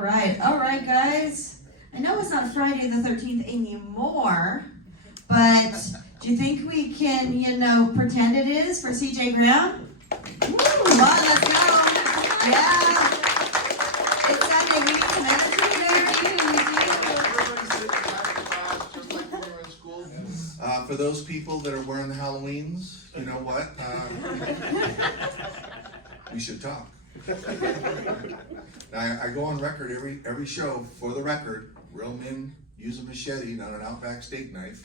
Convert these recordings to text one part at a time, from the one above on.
All right, guys. I know it's not Friday the 13th anymore, but do you think we can, pretend it is for CJ Graham? Woo, come on, let's go. Yeah. It's Sunday. We need some energy there. Everybody sit back in class just like when we were in school. For those people that are wearing the Halloweens, you know what? We should talk. I go on record every show, for the record, real men use a machete, not an Outback steak knife.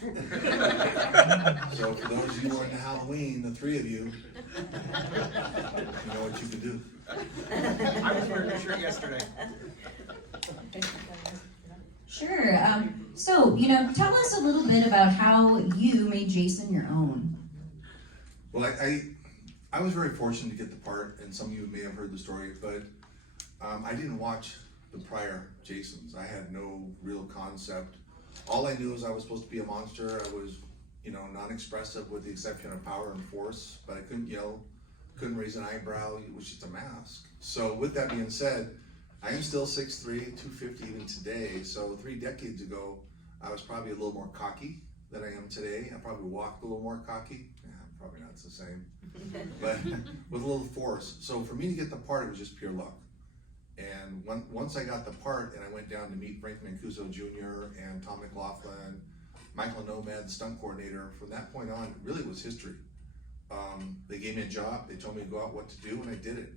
So for those of you who are into Halloween, the three of you, you know what you can do. I was wearing a shirt yesterday. Sure. So, tell us a little bit about how you made Jason your own. Well, I was very fortunate to get the part, and some of you may have heard the story, but I didn't watch the prior Jasons. I had no real concept. All I knew is I was supposed to be a monster. I was, non-expressive with the exception of power and force, but I couldn't yell, couldn't raise an eyebrow. It was just a mask. So with that being said, I am still 6'3", 250 even today. So 3 decades ago, I was probably a little more cocky than I am today. I probably walked a little more cocky. Probably not the same, but with a little force. So for me to get the part, it was just pure luck. And once I got the part and I went down to meet Frank Mancuso Jr. and Tom McLaughlin, Michael Nomad, the stunt coordinator, from that point on, it really was history. They gave me a job, they told me to go out what to do, and I did it.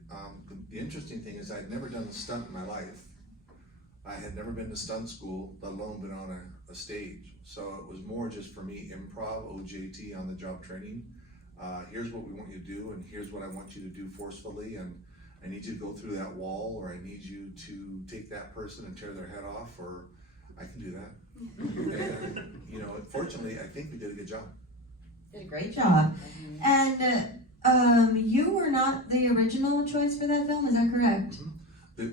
The interesting thing is I'd never done a stunt in my life. I had never been to stunt school, let alone been on a stage. So it was more just for me, improv, OJT, on the job training. Here's what we want you to do, and here's what I want you to do forcefully, and I need you to go through that wall, or I need you to take that person and tear their head off, or I can do that. And, fortunately, I think we did a good job. Did a great job. And you were not the original choice for that film, is that correct?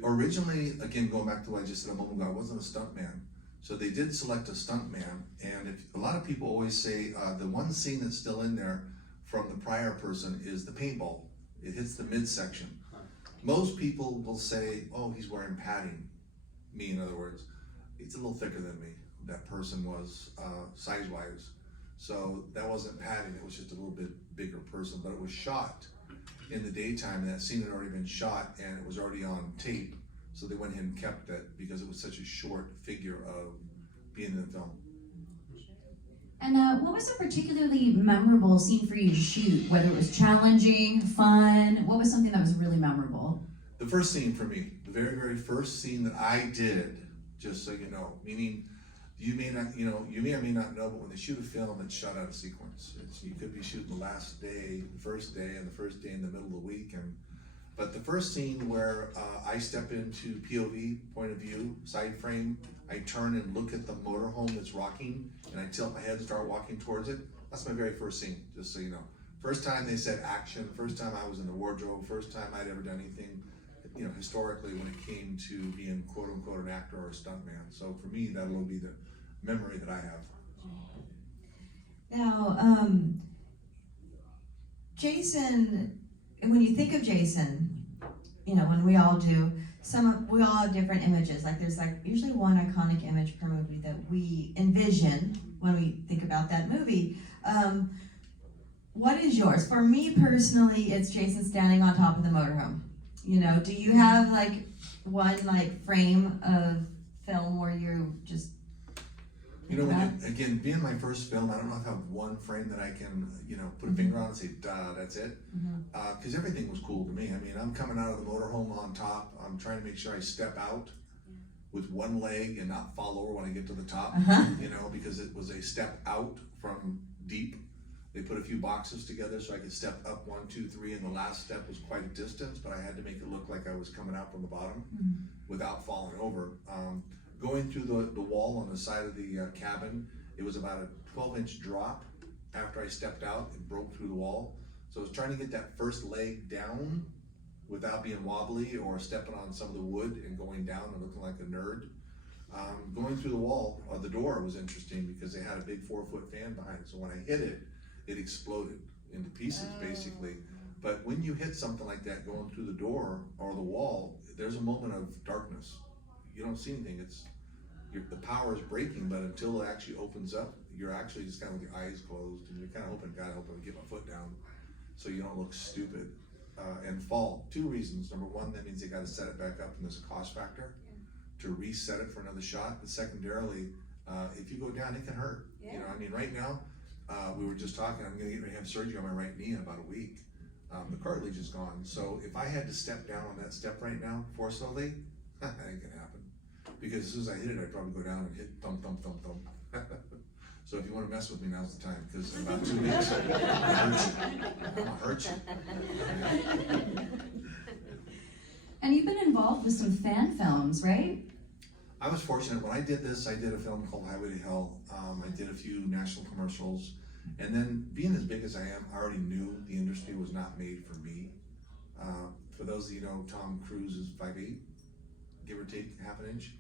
Originally, again, going back to what I just said a moment ago, I wasn't a stuntman. So they did select a stuntman, and a lot of people always say the one scene that's still in there from the prior person is the paintball. It hits the midsection. Most people will say, oh, he's wearing padding. Me, in other words. It's a little thicker than me. That person was size-wise. So that wasn't padding, it was just a little bit bigger person, but it was shot in the daytime, and that scene had already been shot and it was already on tape. So they went ahead and kept it because it was such a short figure of being in the film. And what was a particularly memorable scene for you to shoot? Whether it was challenging, fun, what was something that was really memorable? The first scene for me, the very, very first scene that I did, just so you know, meaning you may or may not know, but when they shoot a film, it's shot out of sequence. You could be shooting the last day, the first day, and the first day in the middle of the week. But the first scene where I step into POV, point of view, side frame, I turn and look at the motorhome that's rocking, and I tilt my head and start walking towards it. That's my very first scene, just so you know. First time they said action, first time I was in the wardrobe, first time I'd ever done anything, historically when it came to being quote unquote an actor or a stuntman. So for me, that will be the memory that I have. Now, Jason, when you think of Jason, when we all do, we all have different images. Like there's usually one iconic image per movie that we envision when we think about that movie. What is yours? For me personally, it's Jason standing on top of the motorhome. Do you have one frame of film where you just Again, being my first film, I don't know if I have one frame that I can, put a finger on and say, duh, that's it. Because everything was cool to me. I mean, I'm coming out of the motorhome on top. I'm trying to make sure I step out with one leg and not fall over when I get to the top, because it was a step out from deep. They put a few boxes together so I could step up 1, 2, 3, and the last step was quite a distance, but I had to make it look like I was coming out from the bottom without falling over. Going through the wall on the side of the cabin, it was about a 12-inch drop. After I stepped out, it broke through the wall. So I was trying to get that first leg down without being wobbly or stepping on some of the wood and going down and looking like a nerd. Going through the wall, the door was interesting because they had a big 4-foot fan behind it. So when I hit it, it exploded into pieces basically. But when you hit something like that going through the door or the wall, there's a moment of darkness. you don't see anything. The power is breaking, but until it actually opens up, you're actually just kind of with your eyes closed, and you're kind of hoping, God help me get my foot down, so you don't look stupid and fall. 2 reasons. Number one, that means they got to set it back up, and there's a cost factor to reset it for another shot. But secondarily, if you go down, it can hurt. Yeah. You know, I mean, right now, we were just talking. I'm going to get ready to have surgery on my right knee in about a week. The cartilage is gone. So if I had to step down on that step right now forcefully, that ain't gonna happen. Because as soon as I hit it, I'd probably go down and hit thump, thump, thump, thump. So if you want to mess with me, now's the time. Because in about 2 weeks, I'm gonna hurt you. And you've been involved with some fan films, right? I was fortunate. When I did this, I did a film called Highway to Hell. I did a few national commercials. And then, being as big as I am, I already knew the industry was not made for me. For those of you who know, Tom Cruise is 5'8", give or take half an inch.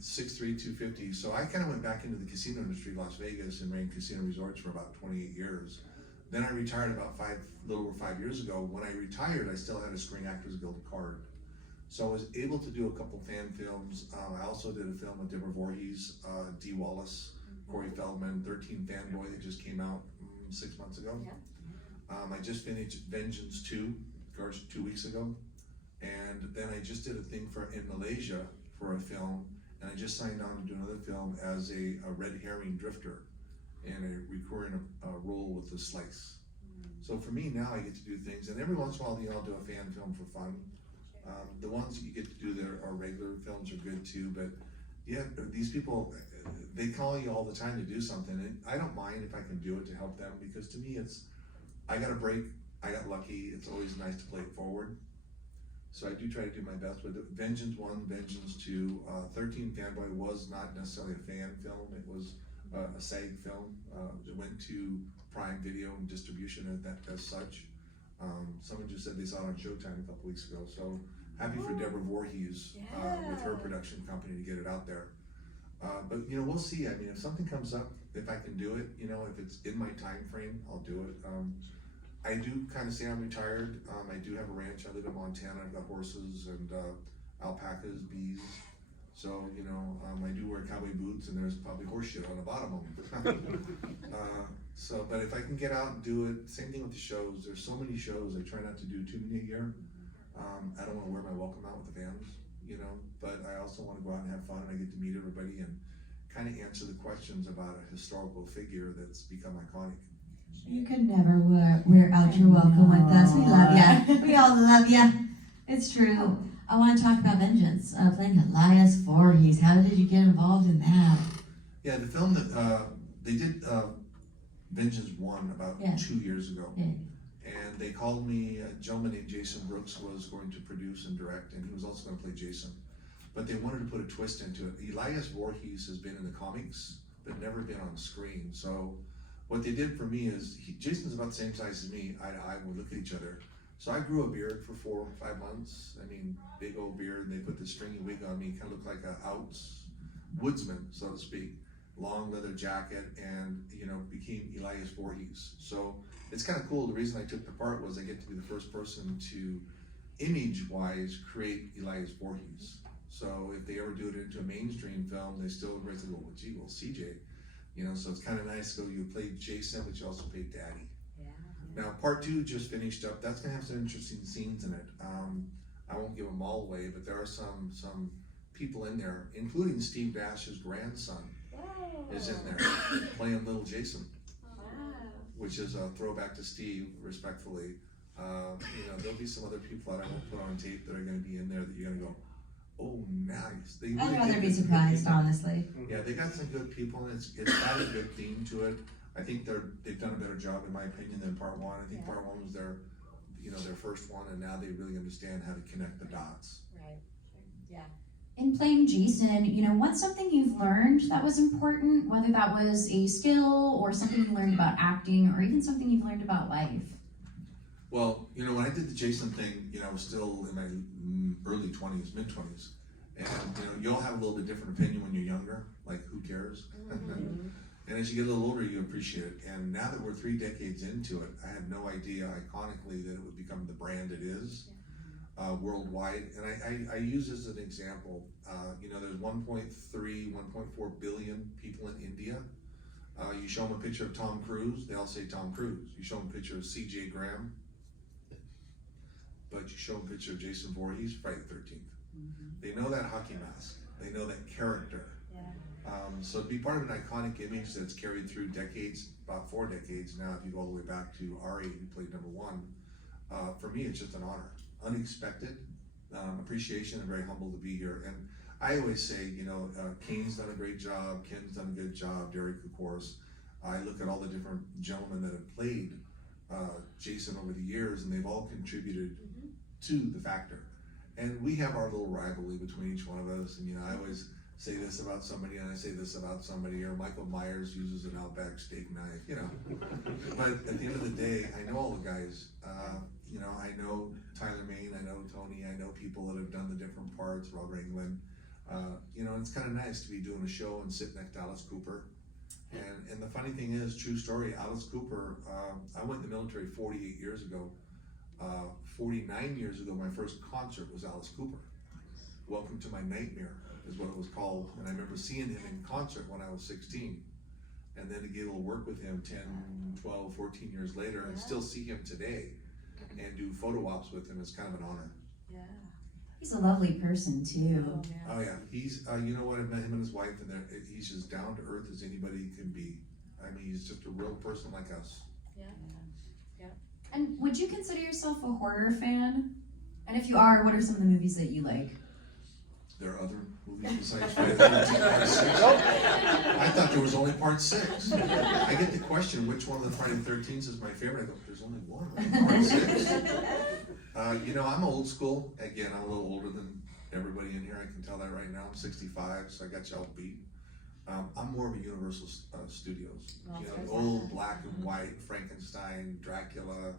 6'3", 250. So I kind of went back into the casino industry, Las Vegas, and ran casino resorts for about 28 years. Then I retired about a little over 5 years ago. When I retired, I still had a Screen Actors Guild card. So I was able to do a couple fan films. I also did a film with Deborah Voorhees, Dee Wallace, Corey Feldman, 13 Fanboy that just came out 6 months ago. Yeah. I just finished Vengeance 2, of course, 2 weeks ago. And then I just did a thing in Malaysia for a film, and I just signed on to do another film as a red herring drifter and a recurring role with the Slice. So for me now, I get to do things, and every once in a while, I'll do a fan film for fun. The ones that you get to do that are regular films are good too, but yeah, these people, they call you all the time to do something, and I don't mind if I can do it to help them, because to me I got a break, I got lucky, it's always nice to play it forward. So I do try to do my best with it. Vengeance 1, Vengeance 2, 13 Fanboy was not necessarily a fan film, it was a SAG film. It went to Prime Video and distribution as such. Someone just said they saw it on Showtime a couple weeks ago, so happy for Deborah Voorhees with her production company to get it out there. But we'll see. I mean, if something comes up, if I can do it, if it's in my time frame, I'll do it. I do kind of say I'm retired. I do have a ranch. I live in Montana. I've got horses and alpacas, bees. So, I do wear cowboy boots, and there's probably horse shit on the bottom of them. But if I can get out and do it, same thing with the shows. There's so many shows. I try not to do too many a year. I don't want to wear my welcome out with the fans, but I also want to go out and have fun, and I get to meet everybody and kind of answer the questions about a historical figure that's become iconic. You could never wear out your welcome with us. We love ya. We all love ya. It's true. I want to talk about Vengeance, playing Elias Voorhees. How did you get involved in that? Yeah, the film that they did Vengeance 1 about 2 years ago. Yeah. And they called me, a gentleman named Jason Brooks was going to produce and direct, and he was also going to play Jason. But they wanted to put a twist into it. Elias Voorhees has been in the comics, but never been on screen. So what they did for me is, Jason's about the same size as me, eye to eye, we look at each other. So I grew a beard for 4 or 5 months. I mean, big old beard, and they put this stringy wig on me, kind of looked like a woodsman, so to speak. Long leather jacket, and became Elias Voorhees. So it's kind of cool. The reason I took the part was I get to be the first person to, image-wise, create Elias Voorhees. So if they ever do it into a mainstream film, they still embrace it. Well, gee, well, CJ, so it's kind of nice to go. You played Jason, but you also played Daddy. Yeah. Now, part 2 just finished up. That's gonna have some interesting scenes in it. I won't give them all away, but there are some people in there, including Steve Dash's grandson. Is in there playing little Jason, which is a throwback to Steve, respectfully. There'll be some other people that I won't put on tape that are going to be in there that you're going to go, oh, nice. I'd rather be surprised, honestly. Yeah, they got some good people, and it's got a good theme to it. I think they've done a better job, in my opinion, than part 1. I think part 1 was their first one, and now they really understand how to connect the dots. Right. Yeah. In playing Jason, what's something you've learned that was important, whether that was a skill or something you learned about acting or even something you've learned about life? Well, when I did the Jason thing, I was still in my early 20s, mid 20s. And, you'll have a little bit different opinion when you're younger, like who cares? Mm-hmm. And as you get a little older, you appreciate it. And now that we're 3 decades into it, I had no idea iconically that it would become the brand it is. worldwide. And I use this as an example. You know, there's 1.3, 1.4 billion people in India. You show them a picture of Tom Cruise, they all say Tom Cruise. You show them a picture of C.J. Graham, but you show them a picture of Jason Voorhees, Friday the 13th. They know that hockey mask. They know that character. Yeah. So to be part of an iconic image that's carried through decades, about 4 decades now, if you go all the way back to R.A., who played number 1, for me, it's just an honor. Unexpected, appreciation, and very humble to be here. And I always say, you know, Kane's done a great job, Ken's done a good job, Derek, of course. I look at all the different gentlemen that have played Jason over the years, and they've all contributed to the factor. And we have our little rivalry between each one of us. And, you know, I always say this about somebody, and I say this about somebody, or Michael Myers uses an Outback steak knife, you know. But at the end of the day, I know all the guys. You know, I know Tyler Main, I know Tony, I know people that have done the different parts, Robert Englund. You know, it's kind of nice to be doing a show and sit next to Alice Cooper. And the funny thing is, true story, Alice Cooper, I went in the military 48 years ago. 49 years ago, my first concert was Alice Cooper. Welcome to My Nightmare is what it was called. And I remember seeing him in concert when I was 16. And then to get a little work with him 10, 12, 14 years later, and still see him today and do photo ops with him is kind of an honor. Yeah. He's a lovely person too. Oh, yeah. Oh yeah, he's, you know what, I've met him and his wife, and he's as down to earth as anybody can be. I mean, he's just a real person like us. Yeah. And would you consider yourself a horror fan? And if you are, what are some of the movies that you like? There are other movies besides Friday the 13th Part 6. I thought there was only Part 6. I get the question, which one of the Friday the 13th is my favorite? I go, there's only one, Part 6. You know, I'm old school. Again, I'm a little older than everybody in here. I can tell that right now. I'm 65, so I got y'all beat. I'm more of a Universal Studios. Well, You know, there's the old black and white, Frankenstein, Dracula.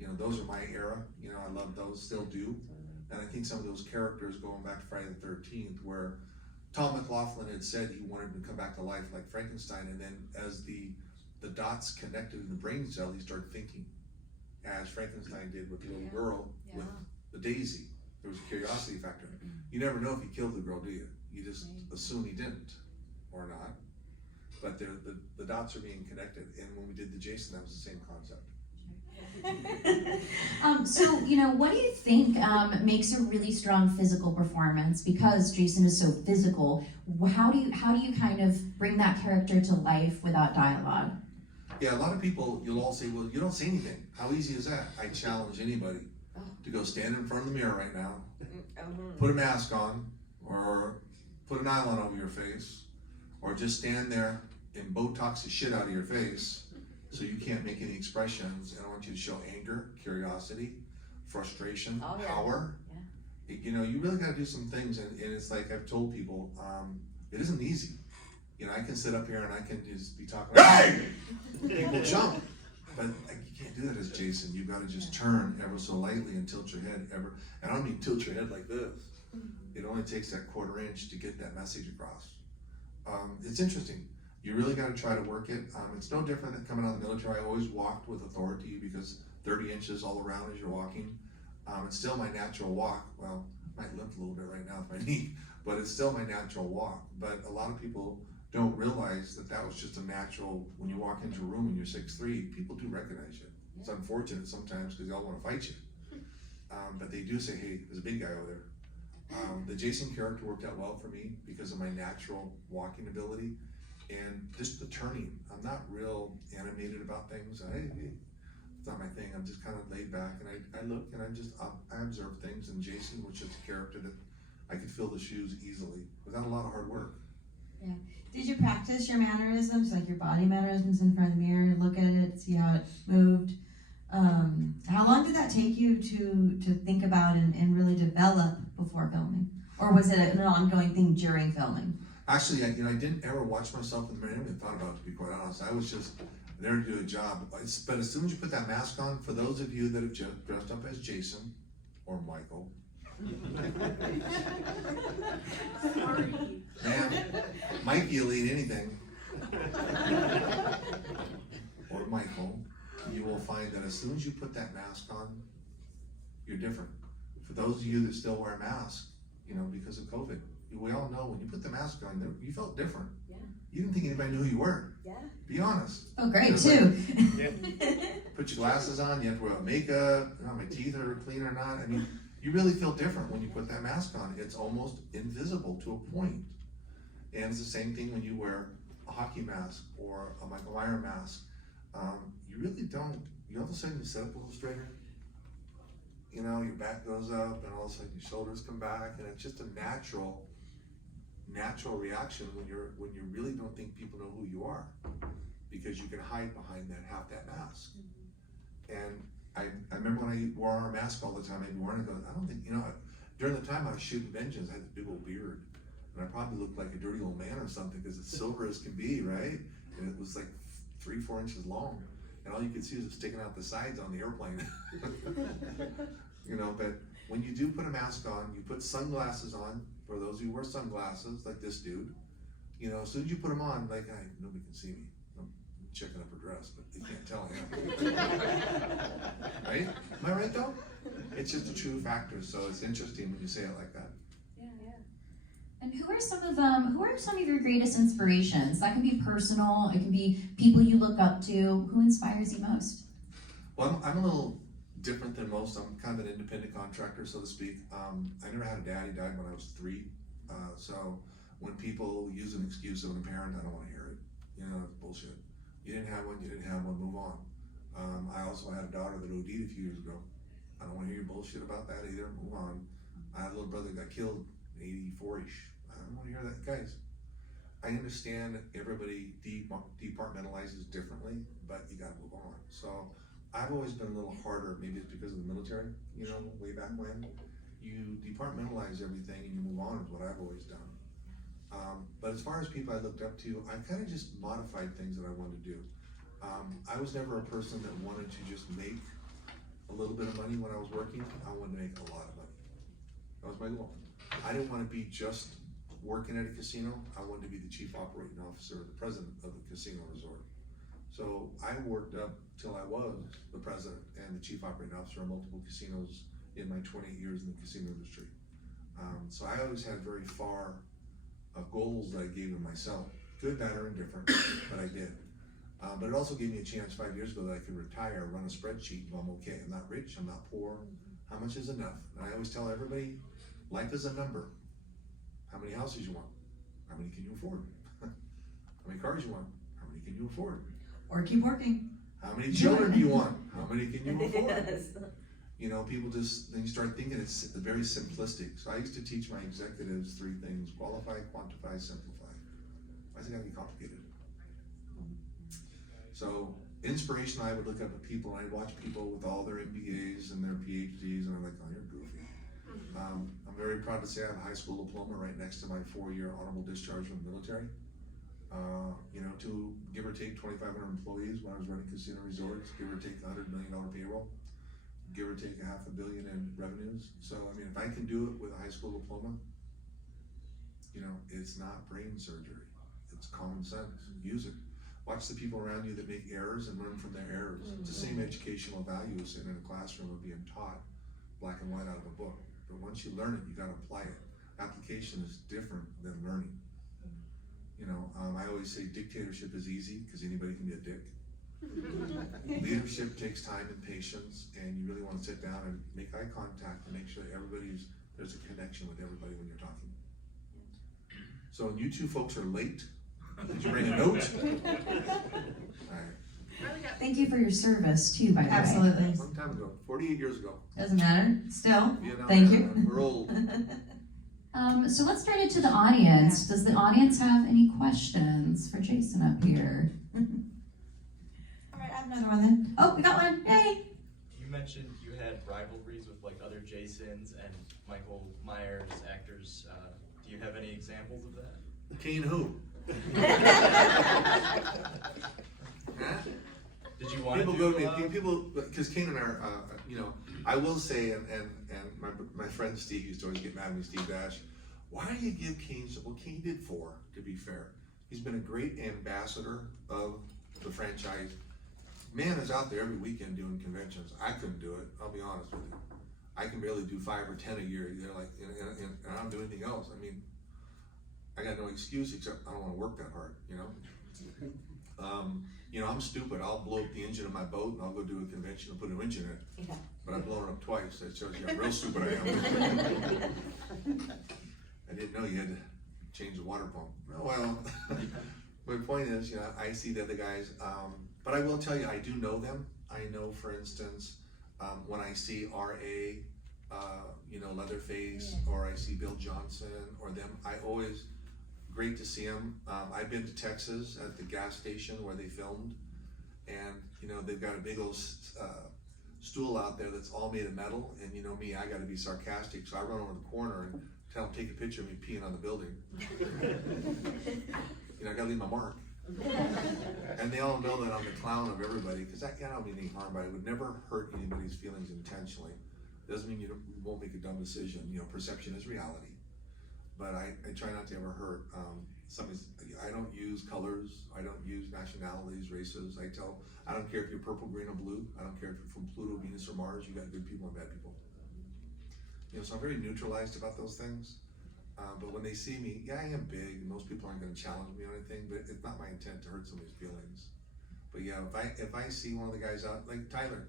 You know, those are my era. You know, I love those, still do. And I think some of those characters going back to Friday the 13th, where Tom McLaughlin had said he wanted to come back to life like Frankenstein, and then as the dots connected in the brain cell, he started thinking, as Frankenstein did with the little girl with the daisy. There was a curiosity factor. You never know if he killed the girl, do you? You just assume he didn't, or not. But the dots are being connected, and when we did the Jason, that was the same concept. So, you know, what do you think makes a really strong physical performance? Because Jason is so physical, how do you kind of bring that character to life without dialogue? Yeah, a lot of people, you'll all say, well, you don't say anything. How easy is that? I challenge anybody to go stand in front of the mirror right now, put a mask on, or put a nylon over your face, or just stand there and Botox the shit out of your face so you can't make any expressions. And I want you to show anger, curiosity, frustration, Oh, yeah. power. You know, you really gotta do some things, and it's like I've told people, it isn't easy. You know, I can sit up here and I can just be talking, hey! People jump. But you can't do that as Jason. You've gotta just turn ever so lightly and tilt your head ever. And I don't mean tilt your head like this. It only takes that 1/4 inch to get that message across. It's interesting. You really gotta try to work it. It's no different than coming out of the military. I always walked with authority because 30 inches all around as you're walking. It's still my natural walk. Well, I might limp a little bit right now with my knee, but it's still my natural walk. But a lot of people don't realize that was just a natural, when you walk into a room and you're 6'3", people do recognize you. It's unfortunate sometimes because they all wanna fight you. But they do say, hey, there's a big guy over there. The Jason character worked out well for me because of my natural walking ability. And just the turning, I'm not real animated about things. It's not my thing. I'm just kind of laid back, and I look and I observe things. And Jason was just a character that I could fill the shoes easily without a lot of hard work. Yeah. Did you practice your mannerisms, like your body mannerisms in front of the mirror, look at it, see how it moved? How long did that take you to think about and really develop before filming? Or was it an ongoing thing during filming? Actually, I didn't ever watch myself in the mirror. I never even thought about it, to be quite honest. I was just there to do a job. But as soon as you put that mask on, for those of you that have just dressed up as Jason or Michael, man, Mikey will eat anything, or Michael, you will find that as soon as you put that mask on, you're different. for those of you that still wear masks, you know, because of COVID, we all know when you put the mask on, you felt different. Yeah. You didn't think anybody knew who you were. Yeah. Be honest. Oh, great It's too. Put your glasses on, you have to wear makeup, my teeth are clean or not. I mean, you really feel different when you put that mask on. It's almost invisible to a point. And it's the same thing when you wear a hockey mask or a Michael Myers mask. You really don't, all of a sudden you sit up a little straighter. You know, your back goes up and all of a sudden your shoulders come back, and it's just a natural reaction when you really don't think people know who you are, because you can hide behind that mask. And I remember when I wore our mask all the time, I'd be wearing it, I don't think, you know, during the time I was shooting Vengeance, I had this big old beard, and I probably looked like a dirty old man or something, because it's silver as can be, right? And it was like 3-4 inches long, and all you could see was it sticking out the sides on the airplane. You know, but when you do put a mask on, you put sunglasses on, for those who wear sunglasses, like this dude, you know, as soon as you put them on, like, nobody can see me. I'm checking up her dress, but they can't tell him. Right? Am I right though? It's just a true factor, so it's interesting when you say it like that. Yeah. Yeah. And who are some of your greatest inspirations? That can be personal, it can be people you look up to. Who inspires you most? Well, I'm a little different than most. I'm kind of an independent contractor, so to speak. I never had a dad. He died when I was 3. So when people use an excuse of a parent, I don't want to hear it. You know, it's bullshit. You didn't have one, move on. I also had a daughter that OD'd a few years ago. I don't want to hear your bullshit about that either, move on. I had a little brother that got killed, 84-ish. I don't want to hear that, guys. I understand that everybody departmentalizes differently, but you gotta move on. So I've always been a little harder, maybe it's because of the military, you know, way back when. You departmentalize everything and you move on is what I've always done. But as far as people I looked up to, I kind of just modified things that I wanted to do. I was never a person that wanted to just make a little bit of money when I was working. I wanted to make a lot of money. That was my goal. I didn't want to be just working at a casino. I wanted to be the chief operating officer or the president of the casino resort. So I worked up till I was the president and the chief operating officer of multiple casinos in my 28 years in the casino industry. So I always had very far goals that I gave to myself, good, bad, or indifferent, but I did. But it also gave me a chance 5 years ago that I could retire, run a spreadsheet, and I'm okay. I'm not rich, I'm not poor. How much is enough? And I always tell everybody, life is a number. How many houses you want? How many can you afford? How many cars you want? How many can you afford? Or keep working. How many children do you want? How many can you afford? Yes. You know, people just, then you start thinking it's very simplistic. So I used to teach my executives 3 things: qualify, quantify, simplify. Why is it gotta be complicated? So inspiration, I would look up at people and I'd watch people with all their MBAs and their PhDs, and I'm like, oh, you're goofy. I'm very proud to say I have a high school diploma right next to my 4-year honorable discharge from the military. You know, to give or take 2,500 employees when I was running casino resorts, give or take $100 million payroll, give or take $500 million in revenues. So, I mean, if I can do it with a high school diploma, you know, it's not brain surgery. It's common sense. Use it. Watch the people around you that make errors and learn from their errors. It's the same educational value as sitting in a classroom or being taught black and white out of a book. But once you learn it, you gotta apply it. Application is different than learning. You know, I always say dictatorship is easy because anybody can be a dick. Leadership takes time and patience, and you really want to sit down and make eye contact and make sure there's a connection with everybody when you're talking. So when you 2 folks are late, did you bring a note? All right. Thank you for your service too, by the way. Absolutely. Long time ago, 48 years ago. Doesn't matter. Still. Vietnam Thank era. you. We're old. So let's turn it to the audience. Does the audience have any questions for Jason up here? All right, I have another one then. Oh, we got one. Yay! You mentioned you had rivalries with like other Jasons and Michael Myers actors. Do you have any examples of that? Kane who? Huh? Did you want People to go do, to me, people, because Kane and I are, you know, I will say, and my friend Steve used to always get mad at me, Steve Dash, why do you give Kane, well, Kane did 4, to be fair. He's been a great ambassador of the franchise. Man is out there every weekend doing conventions. I couldn't do it, I'll be honest with you. I can barely do 5 or 10 a year. They're like, and I don't do anything else. I mean, I got no excuse except I don't want to work that hard, you know. You know, I'm stupid. I'll blow up the engine of my boat and I'll go do a convention and put an engine in it. Yeah. But I've blown it up twice. That shows you how real stupid I am. I didn't know you had to change the water pump. Oh, well, my point is, you know, I see the other guys, but I will tell you, I do know them. I know, for instance, when I see R.A., you know, Leatherface, or I see Bill Johnson, or them, I always, great to see them. I've been to Texas at the gas station where they filmed, and, you know, they've got a big old stool out there that's all made of metal, and you know me, I gotta be sarcastic, so I run over the corner and tell them, take a picture of me peeing on the building. You know, I gotta leave my mark. And they all know that I'm the clown of everybody, because I don't mean any harm, but I would never hurt anybody's feelings intentionally. Doesn't mean you won't make a dumb decision. You know, perception is reality. But I try not to ever hurt somebody's. I don't use colors. I don't use nationalities, races. I don't care if you're purple, green, or blue. I don't care if you're from Pluto, Venus, or Mars. You got good people and bad people. You know, so I'm very neutralized about those things. But when they see me, yeah, I am big. Most people aren't going to challenge me on anything, but it's not my intent to hurt somebody's feelings. But yeah, if I see one of the guys out, like Tyler,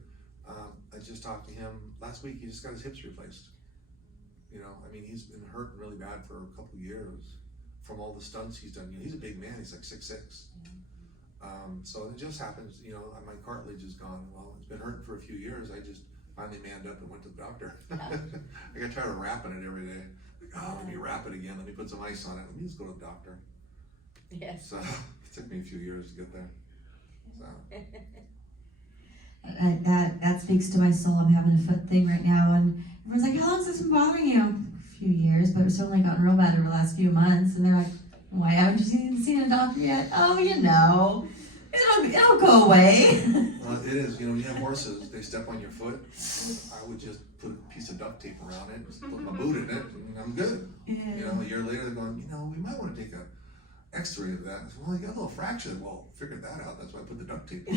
I just talked to him last week. He just got his hips replaced. You know, I mean, he's been hurting really bad for a couple years from all the stunts he's done. You know, he's a big man. He's like 6'6". So it just happens. You know, my cartilage is gone. Well, it's been hurting for a few years. I just finally manned up and went to the doctor. I got tired of wrapping it every day. Oh, let me wrap it again. Let me put some ice on it. Let me just go to the doctor. Yes. So it took me a few years to get there. So That speaks to my soul. I'm having a foot thing right now, and everyone's like, "How long has this been bothering you?" A few years, but it's only gotten real bad over the last few months. And they're like, "Why haven't you seen a doctor yet?" Oh, you know, it'll go away. well, it is. You know, when you have horses, they step on your foot. I would just put a piece of duct tape around it, just put my boot in it, and I'm good. You know, a year later, they're going, you know, we might want to take a X-ray of that. I said, well, you got a little fracture. Well, figured that out. That's why I put the duct tape on.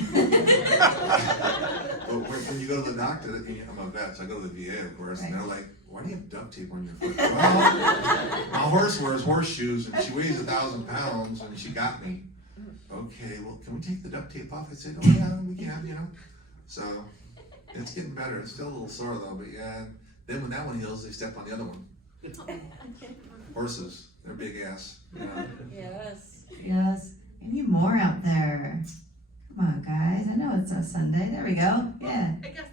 But when you go to the doctor, I'm a vet, so I go to the VA, of course, and they're like, why do you have duct tape on your foot? Well, my horse wears horseshoes, and she weighs 1,000 pounds, and she got me. Okay, well, can we take the duct tape off? I said, oh yeah, we can, you know. So it's getting better. It's still a little sore though, but yeah. Then when that one heals, they step on the other one. Horses, they're big ass. You know? Yes. Yes. We need more out there. Come on, guys. I know it's a Sunday. There we go. Yeah. I guess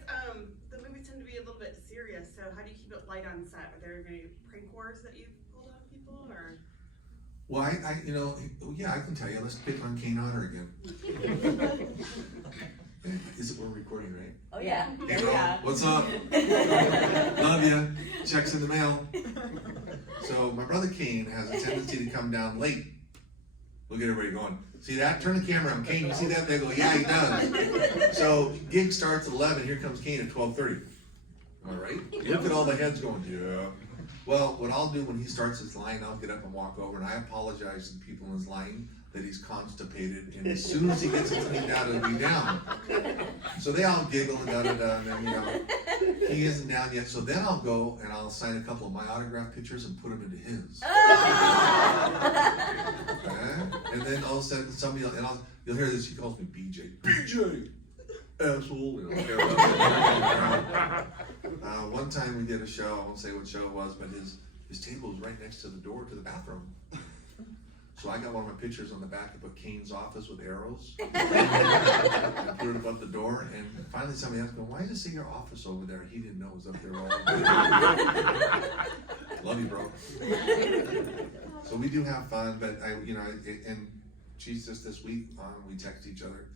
the movies tend to be a little bit serious, so how do you keep it light on set? Are there any prank wars that you've pulled on people, or? Well, I you know, yeah, I can tell you. Let's pick on Kane Otter again. Is it we're recording, right? Oh yeah. Hey, bro, Yeah. what's up? Love ya. Checks in the mail. So my brother Kane has a tendency to come down late. Look at everybody going, see that? Turn the camera on. Kane, you see that? They go, yeah, he does. So gig starts at 11. Here comes Kane at 12:30. Am I right? Look at all the heads going, yeah. Well, what I'll do when he starts his line, I'll get up and walk over, and I apologize to the people in his line that he's constipated, and as soon as he gets it cleaned out, it'll be down. So they all giggle and da-da-da, and then, you know, he isn't down yet. So then I'll go and I'll sign a couple of my autograph pictures and put them into his. Okay? And then all of a sudden, somebody, you'll hear this, he calls me BJ. BJ! Asshole, you know, one time we did a show, I won't say what show it was, but his table was right next to the door to the bathroom. So I got one of my pictures on the back and put Kane's office with arrows. I put it above the door, and finally somebody asked me, why does it say your office over there? He didn't know it was up there all. Love you, bro. So we do have fun, but and she's just this week, we text each other,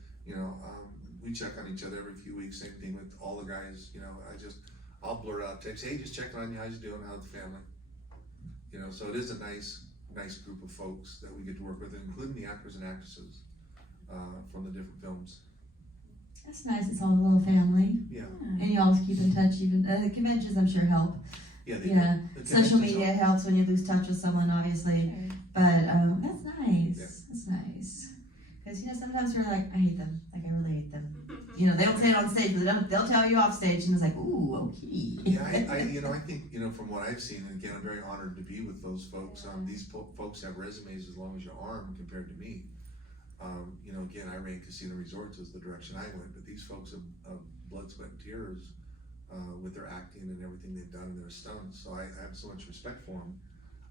we check on each other every few weeks, same thing with all the guys, I'll blurt out text, hey, just checking on you, how's you doing, how's the family? So it is a nice group of folks that we get to work with, including the actors and actresses from the different films. That's nice. It's all a little family. Yeah. And you always keep in touch. Even the conventions, I'm sure, help. Yeah. They Yeah. do. The Social conventions media helps when you lose touch with someone, obviously. But that's nice. Yeah. That's nice. Because sometimes we're like, I hate them. Like I really hate them. You know, they don't say it on stage, but they'll tell you off stage, and it's like, ooh, okay. Yeah, I think, from what I've seen, and again, I'm very honored to be with those folks. These folks have resumes as long as your arm compared to me. Again, I ran Casino Resorts as the direction I went, but these folks have blood, sweat, and tears with their acting and everything they've done and their stunts. So I have so much respect for them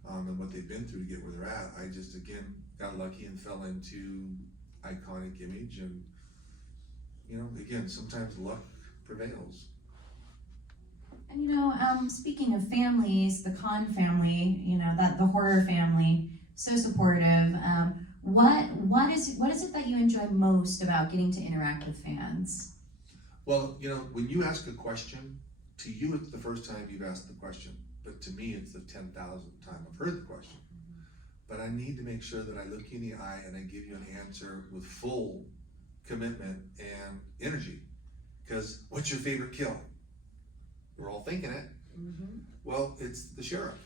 and what they've been through to get where they're at. I just, again, got lucky and fell into iconic image, and again, sometimes luck prevails. And speaking of families, the Kahn family, the horror family, so supportive. What is it that you enjoy most about getting to interact with fans? Well, when you ask a question, to you it's the first time you've asked the question, but to me it's the 10,000th time I've heard the question. But I need to make sure that I look you in the eye and I give you an answer with full commitment and energy. Because what's your favorite kill? We're all thinking it. Well, it's the sheriff.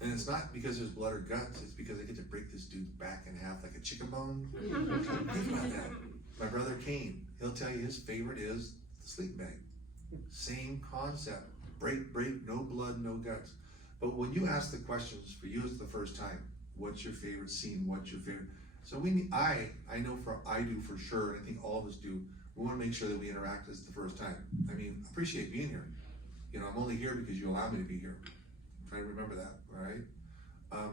And it's not because there's blood or guts, it's because I get to break this dude's back in half like a chicken bone. Think about that. My brother Kane, he'll tell you his favorite is the sleeping bag. Same concept. Break, no blood, no guts. But when you ask the questions, for you it's the first time. What's your favorite scene? What's your favorite? So I do for sure, and I think all of us do, we want to make sure that we interact as the first time. Appreciate being here. I'm only here because you allow me to be here. Try to remember that, all right?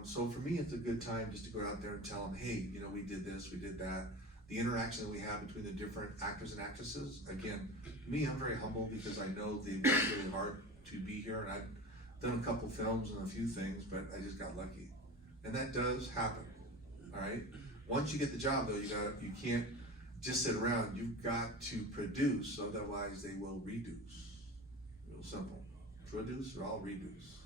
So for me, it's a good time just to go out there and tell them, hey, we did this, we did that. The interaction that we have between the different actors and actresses, again, me, I'm very humble because I know they've worked really hard to be here, and I've done a couple films and a few things, but I just got lucky. And that does happen, all right? Once you get the job though, you can't just sit around, you've got to produce, otherwise they will reduce. Real simple. Produce or I'll reduce.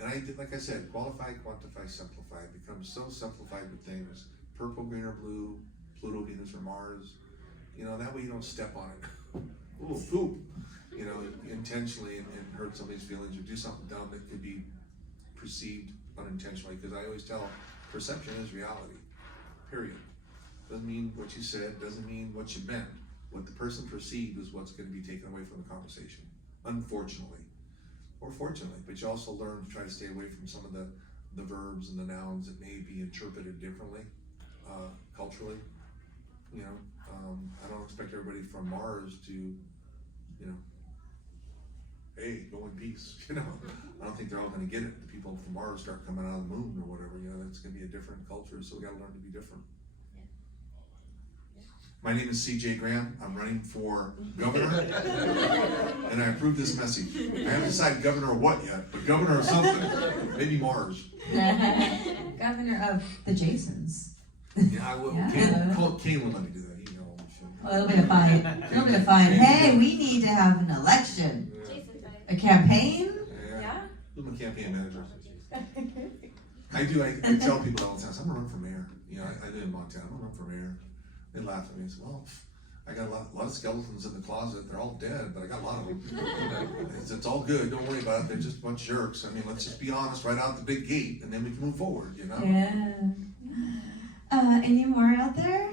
And I did, like I said, qualify, quantify, simplify. It becomes so simplified with things. Purple, green, or blue, Pluto, Venus, or Mars. That way you don't step on it. Ooh, poop. Intentionally and hurt somebody's feelings or do something dumb that could be perceived unintentionally. Because I always tell, perception is reality. Period. Doesn't mean what you said, doesn't mean what you meant. What the person perceived is what's going to be taken away from the conversation. Unfortunately. Or fortunately, but you also learn to try to stay away from some of the verbs and the nouns that may be interpreted differently, culturally. I don't expect everybody from Mars to, hey, go in peace, I don't think they're all gonna get it. The people from Mars start coming out of the moon or whatever, that's gonna be a different culture, so we gotta learn to be different. My name is CJ Graham. I'm running for governor, and I approve this message. I haven't decided governor of what yet, but governor of something. Maybe Mars. Governor of the Jasons. Yeah, I will. Yeah. Kane will let me do that. A little bit of fine. A little bit of fine. Hey, we need to have an election. A campaign? Yeah? I'm a campaign manager. I tell people all the time, I'm gonna run for mayor. I live in Montana. I'm gonna run for mayor. They laugh at me and say, well, I got a lot of skeletons in the closet. They're all dead, but I got a lot of them. It's all good. Don't worry about it. They're just a bunch of jerks. Let's just be honest right out the big gate, and then we can move forward, Yeah. Any more out there?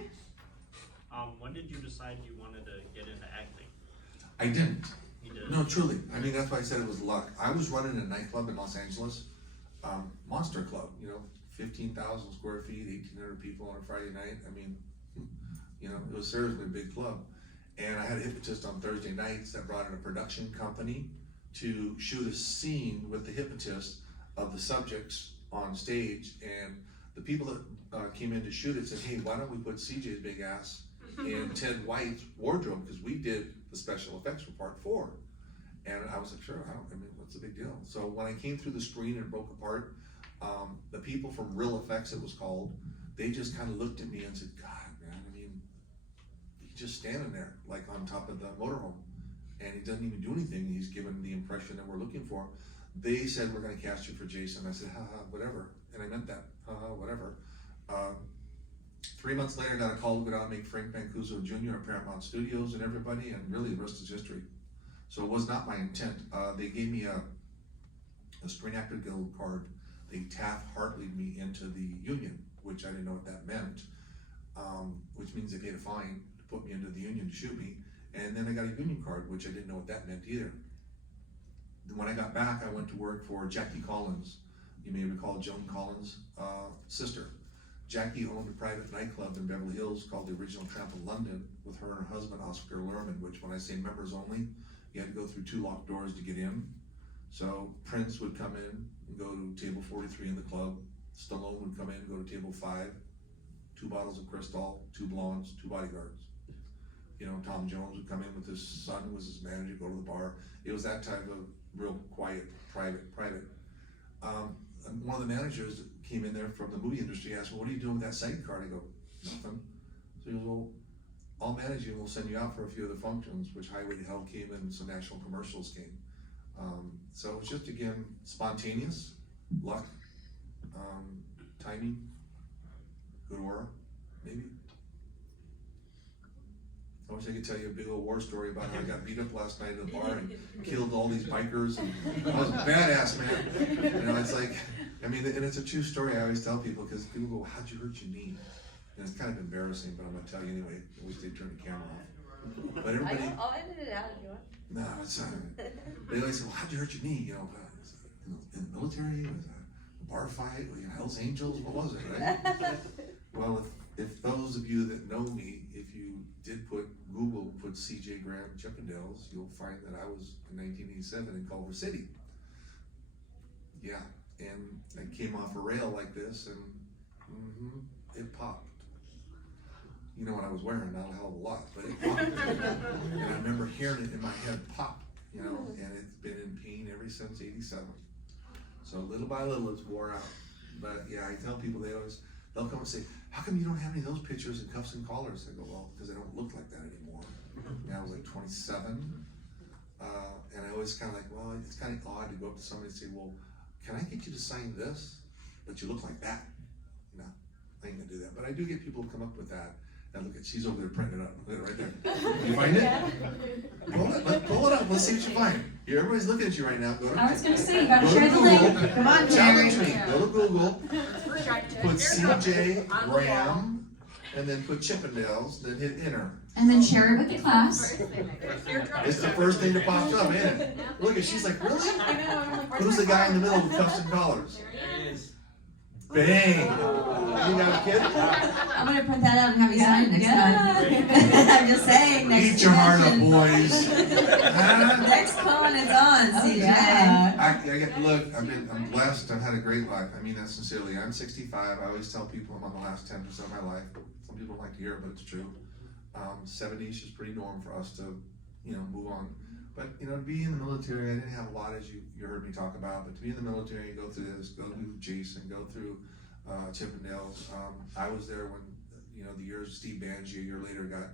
When did you decide you wanted to get into acting? I didn't. You did. No, truly. That's why I said it was luck. I was running a nightclub in Los Angeles, Monster Club, 15,000 square feet, 1,800 people on a Friday night. It was seriously a big club. And I had a hypnotist on Thursday nights that brought in a production company to shoot a scene with the hypnotist of the subjects on stage. And the people that came in to shoot it said, hey, why don't we put CJ's big ass in Ted White's wardrobe? Because we did the special effects for part 4. And I was like, sure, what's the big deal? So when I came through the screen and broke apart, the people from Real Effects, it was called, they just kind of looked at me and said, God, man, he's just standing there, like on top of the motorhome. And he doesn't even do anything. He's given the impression that we're looking for. They said, we're gonna cast you for Jason. I said, haha, whatever. And I meant that, haha, whatever. 3 months later, I got a call to go down and make Frank Mancuso Jr. at Paramount Studios and everybody, and really the rest is history. So it was not my intent. They gave me a Screen Actor Guild card. They Taft-Hartley'd me into the union, which I didn't know what that meant, which means they paid a fine to put me into the union to shoot me. And then I got a union card, which I didn't know what that meant either. Then when I got back, I went to work for Jackie Collins. You may recall Joan Collins' sister. Jackie owned a private nightclub in Beverly Hills called the Original Tramp of London with her and her husband, Oscar Lerman, which when I say members only, you had to go through 2 locked doors to get in. So Prince would come in and go to table 43 in the club. Stallone would come in and go to table 5, 2 bottles of Cristal, 2 blondes, 2 bodyguards. You know, Tom Jones would come in with his son, who was his manager, go to the bar. It was that type of real quiet, private. And one of the managers that came in there from the movie industry asked, well, what are you doing with that SAG card? I go, nothing. So he goes, well, I'll manage you and we'll send you out for a few other functions, which Highway to Hell came in, some national commercials came. So it was just, again, spontaneous, luck, timing, good aura, maybe. I wish I could tell you a big old war story about how I got beat up last night at a bar and killed all these bikers. And I was a badass, man. You know, it's like, I mean, and it's a true story. I always tell people, because people go, how'd you hurt your knee? And it's kind of embarrassing, but I'm gonna tell you anyway. I wish they'd turn the camera off. But everybody, I'll edit it out if you want. no, it's not. They always say, well, how'd you hurt your knee? You know, in the military, was it a bar fight, you know, Hell's Angels, what was it, right? Well, if those of you that know me, if you did Google C.J. Graham Chippendales, you'll find that I was in 1987 in Culver City. Yeah, and I came off a rail like this, and it popped. You know what I was wearing, not a hell of a lot, but it popped. And I remember hearing it in my head pop, you know, and it's been in pain ever since '87. So little by little it's wore out. But yeah, I tell people, they'll come and say, how come you don't have any of those pictures in cuffs and collars? I go, well, because I don't look like that anymore. And I was like 27. And I always kind of like, well, it's kind of odd to go up to somebody and say, well, can I get you to sign this? But you look like that. No, I ain't gonna do that. But I do get people who come up with that. And look at, she's over there printing it up. Look at it right there. You find it? Pull it up. Let's see what you find. Here, everybody's looking at you right now. Go to, I was gonna say, you gotta go to share the Google. link. Come on, Jerry. Challenge me. Go to Google. Put CJ Graham, and then put Chippendales, then hit enter. And then share it with the class. It's the first thing that pops up, ain't it? Look at, she's like, really? Who's the guy in the middle with cuffs and collars? Bang! You got a kid? I'm gonna print that out and have you sign next time. I'm just saying, next Eat your heart up, convention. boys. Huh? Next con is on, CJ. I get, look, I'm blessed. I've had a great life. I mean that sincerely. I'm 65. I always tell people I'm on the last 10% of my life. Some people don't like to hear it, but it's true. 70s is pretty normal for us to, you know, move on. But, you know, to be in the military, I didn't have a lot, as you heard me talk about, but to be in the military and go through this, go through Jason, go through Chippendales. I was there when, you know, the years Steve Banji, a year later, got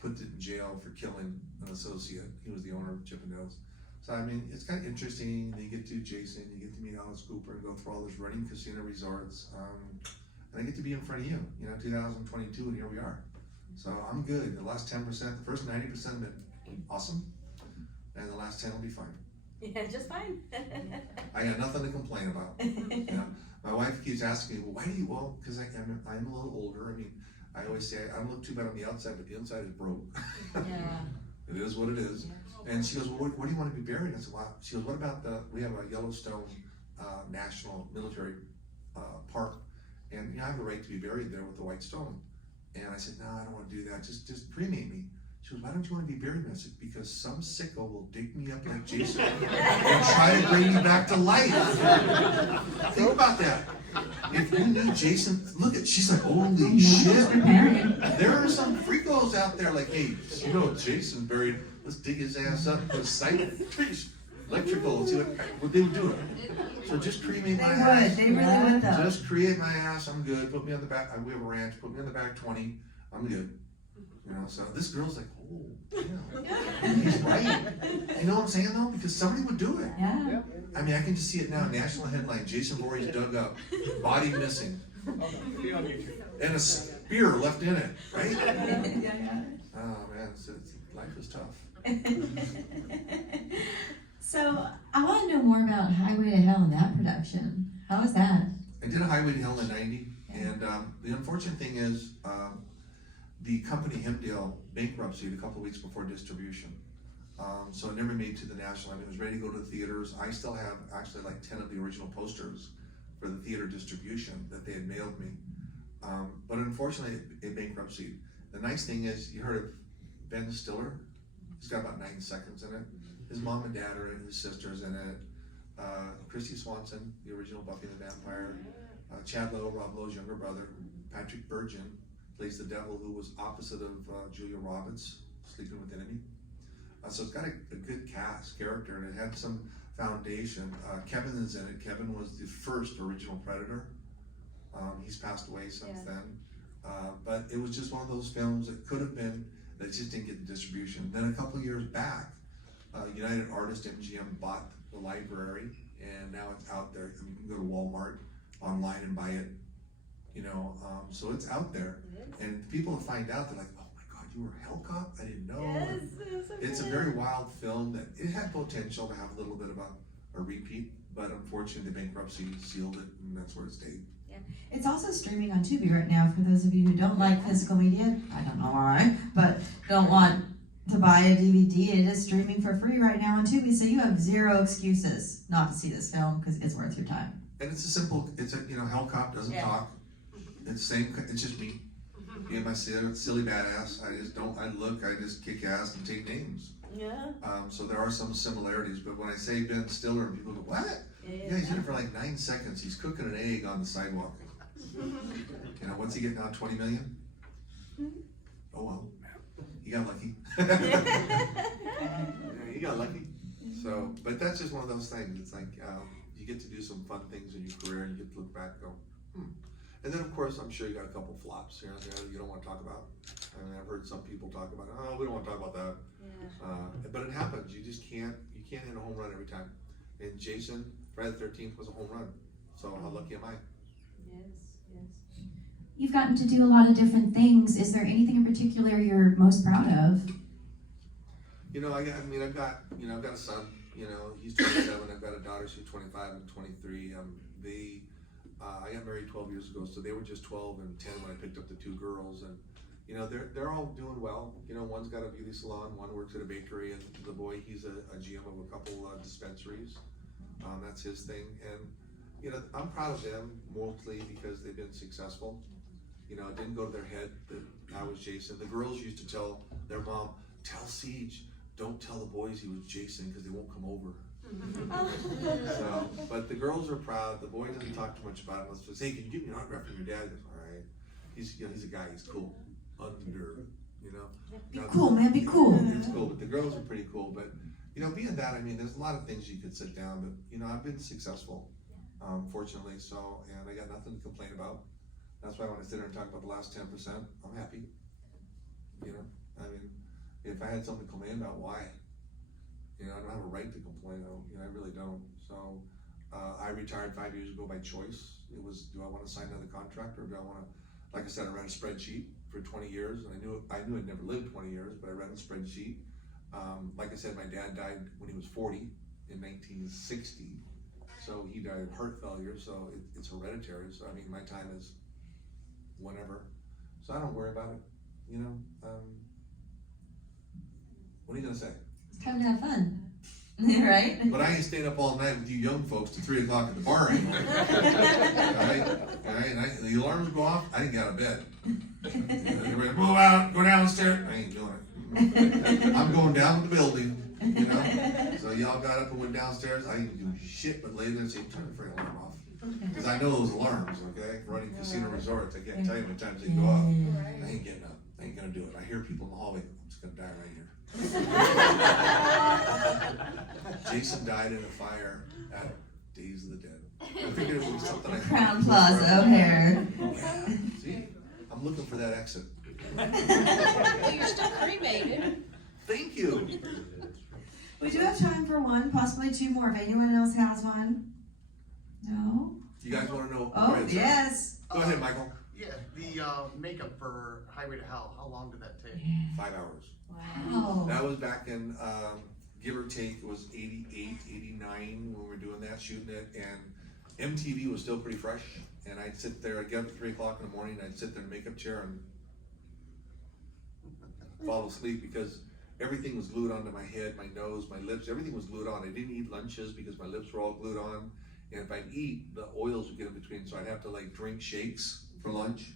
put in jail for killing an associate. He was the owner of Chippendales. So, I mean, it's kind of interesting. You get to Jason, you get to meet Alice Cooper and go through all this running casino resorts. And I get to be in front of you, you know, 2022, and here we are. So I'm good. The last 10%, the first 90% have been awesome, and the last 10 will be fine. Yeah, just fine. I got nothing to complain about. You know? My wife keeps asking me, well, why do you, well, because I'm a little older. I mean, I always say, I don't look too bad on the outside, but the inside is broke. Yeah. It is what it is. And she goes, well, where do you want to be buried? I said, well, she goes, what about we have a Yellowstone National Military Park, and you know, I have a right to be buried there with the white stone. And I said, no, I don't want to do that. Just cremate me. She goes, why don't you want to be buried? And I said, because some sicko will dig me up like Jason and try to bring me back to life. Think about that. If you knew Jason, look at, she's like, holy shit. There are some freakos out there like, hey, you know, Jason buried, let's dig his ass up, put a sight, electrical, see what they would do. So just cremate my ass. They really would though. Just create my ass, I'm good. Put me on the back, we have a ranch, put me on the back 20, I'm good. You know, so this girl's like, oh, yeah, he's right. You know what I'm saying though? Because somebody would do it. Yeah. I mean, I can just see it now, national headline, Jason Voorhees dug up, body missing. And a spear left in it, right? Oh man, life is tough. So I want to know more about Highway to Hell and that production. How was that? I did a Highway to Hell in '90, and the unfortunate thing is, the company Hemdale bankruptcy a couple of weeks before distribution. So it never made to the national. I mean, it was ready to go to the theaters. I still have actually like 10 of the original posters for the theater distribution that they had mailed me. But unfortunately, it bankruptcy. The nice thing is, you heard of Ben Stiller? He's got about 9 seconds in it. His mom and dad are in it, his sister's in it. Christy Swanson, the original Buffy the Vampire. Chad Lowe, Rob Lowe's younger brother. Patrick Bergin plays the devil, who was opposite of Julia Roberts, Sleeping with Enemy. So it's got a good cast, character, and it had some foundation. Kevin is in it. Kevin was the first original Predator. He's passed away since then. But it was just one of those films that could have been, that just didn't get the distribution. Then a couple of years back, United Artists MGM bought the library, and now it's out there. I mean, you can go to Walmart online and buy it, you know, so it's out there. And people find out, they're like, oh my God, you were Hell Cop? I didn't know. Yes, it was so It's a good. very wild film that it had potential to have a little bit of a repeat, but unfortunately the bankruptcy sealed it, and that's where it stayed. It's also streaming on Tubi right now for those of you who don't like physical media. I don't know why, but don't want to buy a DVD. It is streaming for free right now on Tubi, so you have zero excuses not to see this film because it's worth your time. And it's a simple, you know, Hell Cop doesn't Yeah. talk. It's same, it's just me. Me and my silly badass. I just kick ass and take names. Yeah. So there are some similarities, but when I say Ben Stiller, and people go, what? Yeah, he's in it for like 9 seconds. He's cooking an egg on the sidewalk. You know, what's he getting now, 20 million? Oh well, he got lucky. Yeah, he got lucky. So, but that's just one of those things. It's like, you get to do some fun things in your career, and you get to look back and go, And then of course, I'm sure you got a couple flops here and there that you don't want to talk about. I mean, I've heard some people talk about, oh, we don't want to talk about that. But it happens. You just can't hit a home run every time. And Jason, Friday the 13th was a home run. So how lucky am I? Yes. You've gotten to do a lot of different things. Is there anything in particular you're most proud of? You know, I've got a son. You know, he's 27. I've got a daughter. She's 25 and 23. I got married 12 years ago, so they were just 12 and 10 when I picked up the 2 girls, and you know, they're all doing well. You know, one's got a beauty salon, one works at a bakery, and the boy, he's a GM of a couple dispensaries. That's his thing, and you know, I'm proud of them mostly because they've been successful. You know, it didn't go to their head that I was Jason. The girls used to tell their mom, "Tell Siege, don't tell the boys he was Jason because they won't come over." So, but the girls are proud. The boy doesn't talk too much about it. Let's just say, hey, can you give me an autograph from your dad? He goes, all right. He's a guy. He's cool. You know. Be cool, man. Be cool. It's cool, but the girls are pretty cool. But you know, being that, I mean, there's a lot of things you could sit down. But you know, I've been successful, fortunately. So, and I got nothing to complain about. That's why when I sit there and talk about the last 10%, I'm happy. You know, I mean, if I had something to complain about, why? You know, I don't have a right to complain. I really don't. So, I retired 5 years ago by choice. It was, do I want to sign another contract, or do I want to, like I said, I ran a spreadsheet for 20 years, and I knew I'd never lived 20 years, but I ran a spreadsheet. Like I said, my dad died when he was 40 in 1960. So he died of heart failure, so it's hereditary. So I mean, my time is whenever. So I don't worry about it, you know. What are you gonna say? It's time to have fun. Right? But I ain't staying up all night with you young folks to 3 o'clock at the bar anymore. Alright, the alarms go off, I didn't get out of bed. Everybody, move out, go downstairs. I ain't doing it. I'm going down to the building, you know. So y'all got up and went downstairs. I didn't do shit but lay there and say, turn the freaking alarm off. Because I know those alarms, okay? Running casino resorts, I can't tell you how many times they go off. I ain't getting up. I ain't gonna do it. I hear people in the hallway, I'm just gonna die right here. Jason died in a fire at Days of the Dead. I figured it was something I Crown Plaza O'Hare. Yeah. See, I'm looking for that exit. Well, you're still cremated. Thank you. We do have time for one, possibly 2 more. If anyone else has one. No? You guys want to know? Oh, Go ahead, sir. yes. Go ahead, Michael. Yeah, the makeup for Highway to Hell, how long did that take? 5 hours. Wow. That was back in, give or take, it was 88, 89 when we were doing that, shooting it, and MTV was still pretty fresh. And I'd sit there, I'd get up at 3 o'clock in the morning, I'd sit there in the makeup chair and fall asleep because everything was glued onto my head, my nose, my lips, everything was glued on. I didn't eat lunches because my lips were all glued on. And if I'd eat, the oils would get in between, so I'd have to like drink shakes for lunch.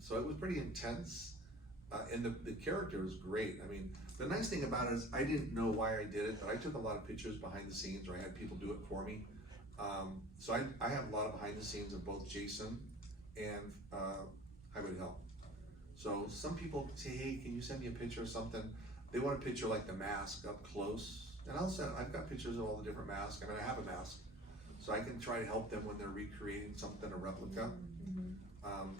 So it was pretty intense. And the character was great. I mean, the nice thing about it is I didn't know why I did it, but I took a lot of pictures behind the scenes, or I had people do it for me. So I have a lot of behind the scenes of both Jason and Highway to Hell. So some people say, hey, can you send me a picture of something? They want a picture like the mask up close. And I've got pictures of all the different masks. I mean, I have a mask. So I can try to help them when they're recreating something, a replica.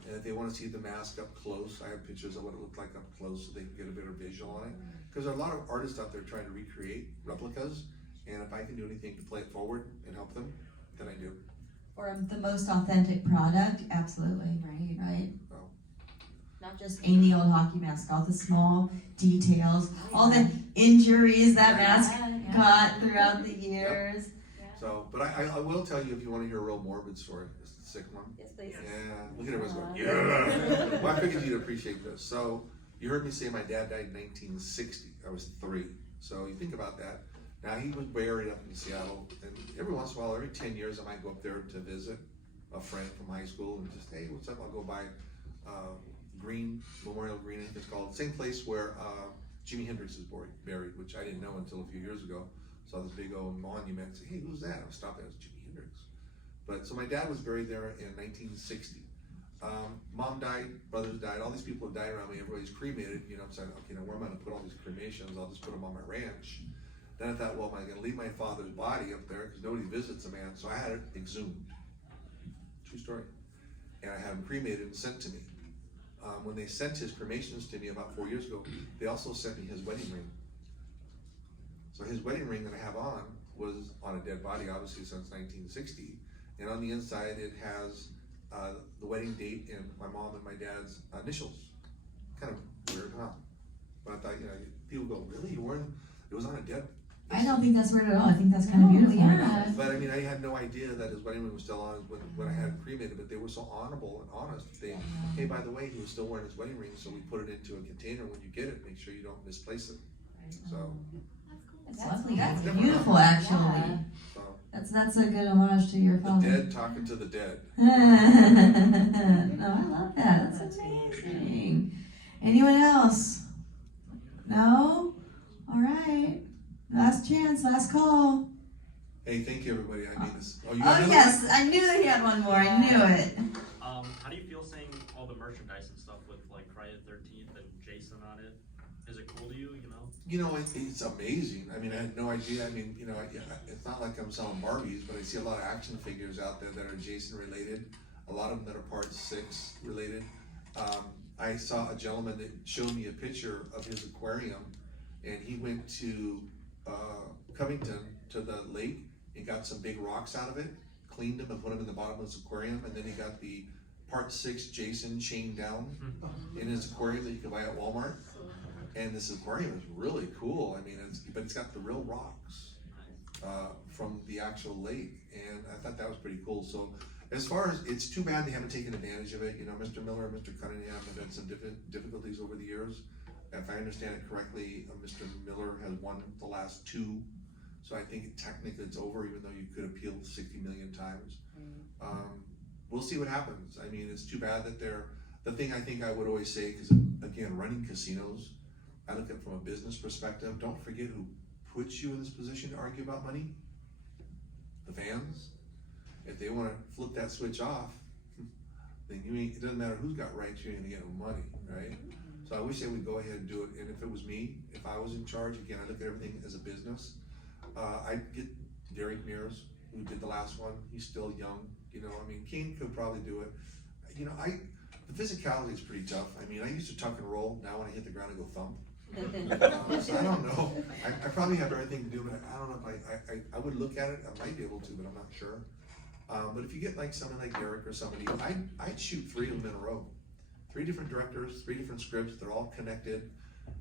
And if they want to see the mask up close, I have pictures of what it looked like up close so they can get a better visual on it. Because there are a lot of artists out there trying to recreate replicas, and if I can do anything to play it forward and help them, then I do. Or the most authentic product, absolutely, right? So. Not just any old hockey mask, all the small details, all the injuries that mask got throughout the years. So, but I will tell you if you want to hear a real morbid story, it's the sick one. Yes, please. Yeah, look at everyone's going, yeah. Well, I figured you'd appreciate this. So, you heard me say my dad died in 1960. I was 3. So, you think about that. Now, he was buried up in Seattle, and every once in a while, every 10 years, I might go up there to visit a friend from high school and just, hey, what's up? I'll go by Memorial Green, I think it's called. Same place where Jimi Hendrix is buried, which I didn't know until a few years ago. Saw this big old monument, say, hey, who's that? I was stopping, it was Jimi Hendrix. But so my dad was buried there in 1960. Mom died, brothers died, all these people have died around me, everybody's cremated, you know, I'm saying, okay, now where am I gonna put all these cremations? I'll just put them on my ranch. Then I thought, well, am I gonna leave my father's body up there, because nobody visits a man, so I had it exhumed. True story. And I had him cremated and sent to me. When they sent his cremations to me about 4 years ago, they also sent me his wedding ring. So his wedding ring that I have on was on a dead body, obviously since 1960. And on the inside, it has the wedding date and my mom and my dad's initials. Kind of weird, huh? But I thought, you know, people go, really? You wore it was on a dead? I don't think that's weird at all. I think that's kind of beautiful. yeah. But I mean, I had no idea that his wedding ring was still on when I had him cremated, but they were so honorable and honest. They, hey, by the way, he was still wearing his wedding ring, so we put it into a container. When you get it, make sure you don't misplace it. So, That's lovely. That's That's beautiful, actually. Yeah. so That's a good homage to your the father. dead talking to the dead. No, I love that. That's amazing. Anyone else? No? All right. Last chance, last call. Hey, thank you, everybody. I mean this. Oh, you got Oh, another yes. I knew that he had one more. I knew it. How do you feel saying all the merchandise and stuff with like Friday the 13th and Jason on it? Is it cool to you, you know? You know, it's amazing. I mean, I had no idea. I mean, you know, it's not like I'm selling Barbies, but I see a lot of action figures out there that are Jason related. A lot of them that are Part 6 related. I saw a gentleman that showed me a picture of his aquarium, and he went to Covington to the lake and got some big rocks out of it, cleaned them and put them in the bottom of his aquarium, and then he got the Part 6 Jason chained down in his aquarium that you can buy at Walmart. And this aquarium is really cool. I mean, it's got the real rocks from the actual lake, and I thought that was pretty cool. So, as far as it's too bad they haven't taken advantage of it. You know, Mr. Miller and Mr. Cunningham have had some difficulties over the years. If I understand it correctly, Mr. Miller has won the last 2, so I think technically it's over, even though you could appeal 60 million times. We'll see what happens. I mean, it's too bad that the thing I think I would always say, because again, running casinos, I look at it from a business perspective. Don't forget who puts you in this position to argue about money. The fans. If they want to flip that switch off, then it doesn't matter who's got rights, you ain't gonna get no money, right? So I wish they would go ahead and do it. And if it was me, if I was in charge, again, I look at everything as a business. I'd get Derek Mears, who did the last one. He's still young, you know. I mean, King could probably do it. You know, the physicality is pretty tough. I mean, I used to tuck and roll. Now when I hit the ground, I go thump. So I don't know. I probably have everything to do, but I don't know if I would look at it. I might be able to, but I'm not sure. But if you get like someone like Derek or somebody, I'd shoot 3 of them in a row. 3 different directors, 3 different scripts. They're all connected,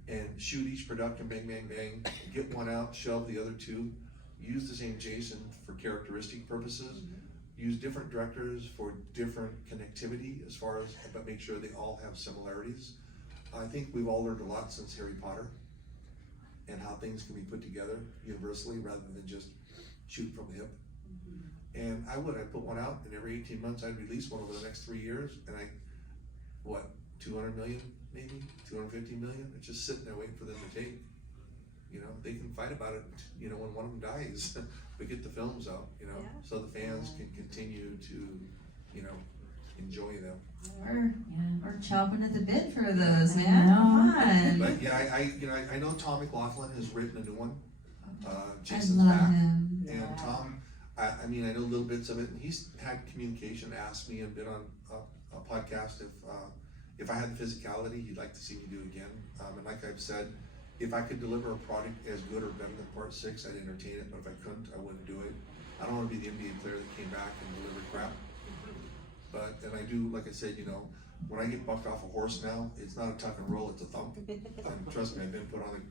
and shoot each production, bang, bang, bang. Get one out, shelve the other 2. Use the same Jason for characteristic purposes. Use different directors for different connectivity as far as, but make sure they all have similarities. I think we've all learned a lot since Harry Potter and how things can be put together universally rather than just shoot from the hip. And I'd put one out, and every 18 months I'd release one over the next 3 years, and 200 million, maybe 250 million, it's just sitting there waiting for them to tape. You know, they can fight about it, you know, when one of them dies, but get the films out, you know, Yeah. so the fans can continue to, you know, enjoy them. We're chomping at the bit for those, I man. Come know. on. But yeah, I know Tom McLaughlin has written a new one, I Jason's love Back. him. And Tom, I mean, I know little bits of it, and he's had communication, asked me and been on a podcast if I had the physicality, he'd like to see me do it again. And like I've said, if I could deliver a product as good or better than Part 6, I'd entertain it, but if I couldn't, I wouldn't do it. I don't wanna be the NBA player that came back and delivered crap. But, and I do, like I said, you know, when I get bucked off a horse now, it's not a tuck and roll, it's a thump. And trust me, I've been put on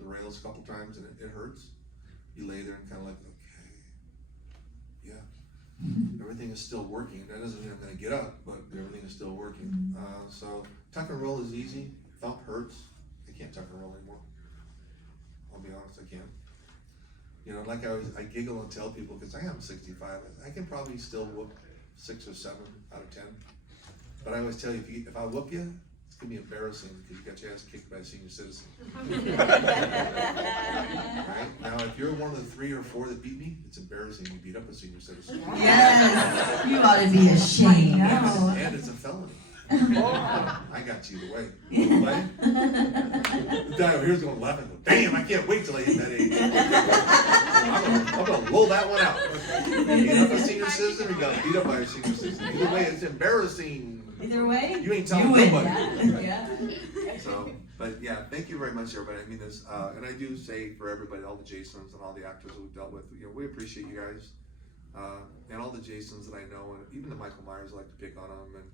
the rails a couple times and it hurts. You lay there and kinda like, okay, yeah, everything is still working. That doesn't mean I'm gonna get up, but everything is still working. So tuck and roll is easy, thump hurts. I can't tuck and roll anymore. I'll be honest, I can't. You know, like I giggle and tell people, cause I am 65, I can probably still whoop 6 or 7 out of 10. But I always tell you, if I whoop you, it's gonna be embarrassing because you got your ass kicked by a senior citizen. Right? Now, if you're one of the 3 or 4 that beat me, it's embarrassing. You beat up a senior citizen. Yes, you ought to be ashamed. know. And it's a felony. I got you either way. Right? The guy over here's going laughing. Damn, I can't wait till I hit that age. I'm gonna roll that one out. You beat up a senior citizen or you got beat up by a senior citizen. Either way, it's embarrassing. Either way, You ain't telling win. nobody. Yeah. So, but yeah, thank you very much, everybody. I mean this, and I do say for everybody, all the Jasons and all the actors that we've dealt with, you know, we appreciate you guys. And all the Jasons that I know, and even the Michael Myers, I like to pick on them, and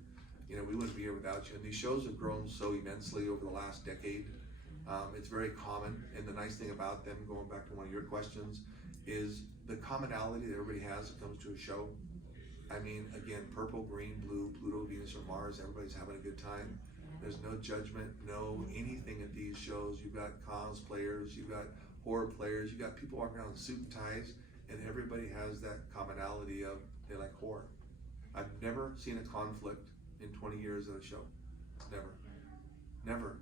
you know, we wouldn't be here without you. And these shows have grown so immensely over the last decade. It's very common, and the nice thing about them, going back to one of your questions, is the commonality that everybody has that comes to a show. I mean, again, purple, green, blue, Pluto, Venus, or Mars, everybody's having a good time. There's no judgment, no anything at these shows. You've got cosplayers, you've got horror players, you've got people walking around in suit and ties, and everybody has that commonality of they like horror. I've never seen a conflict in 20 years of a show. Never.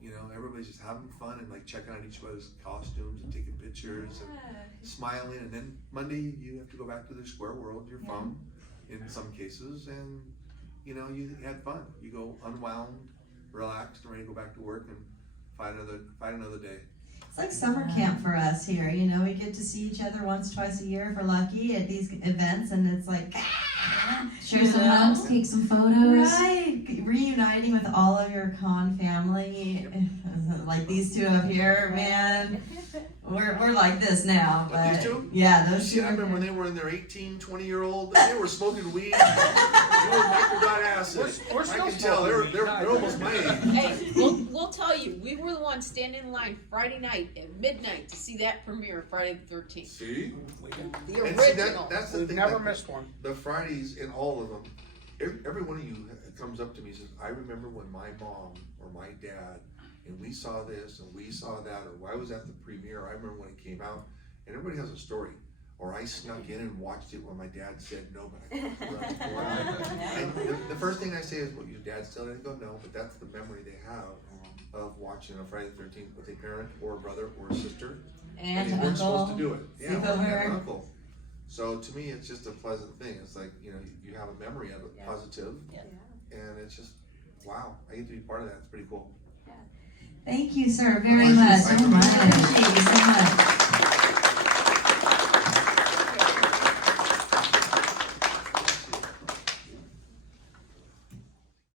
You know, everybody's just having fun and like checking out each other's costumes and taking pictures and smiling, and then Monday you have to go back to the square world, your phone in some cases, and you know, you had fun. You go unwound, relaxed, and ready to go back to work and fight another day. It's like summer camp for us here, you know, we get to see each other once, twice a year if we're lucky at these events, and it's like, Share some hugs, take some photos. right, reuniting with all of your con family, like these two up here, man, we're like this now, What, these but two? yeah, those See, two I are remember when they were in their 18, 20-year-old, they were smoking weed. They were microdot acid. We're I still can tell, smoking they're almost my age. Hey, we'll tell you, we were the ones standing in line Friday night at midnight to see that premiere, Friday the 13th. See? The And see, original. that's the We've thing. never like, missed one. The Fridays in all of them, every one of you comes up to me and says, I remember when my mom or my dad, and we saw this and we saw that, or I was at the premiere, I remember when it came out, and everybody has a story. Or I snuck in and watched it when my dad said no, but I couldn't run for it. And the first thing I say is, well, your dad still didn't go, no, but that's the memory they have of watching a Friday the 13th with a parent or a brother or a sister. and they weren't supposed uncle, to do it. Yeah, or sleepover. aunt and uncle. So to me, it's just a pleasant thing. It's like, you know, you have a memory of it, Yeah. positive, Yeah. and it's just, wow, I get to be part of that. It's pretty cool. Thank you, sir, very Thank you. much. Thank Oh you. my.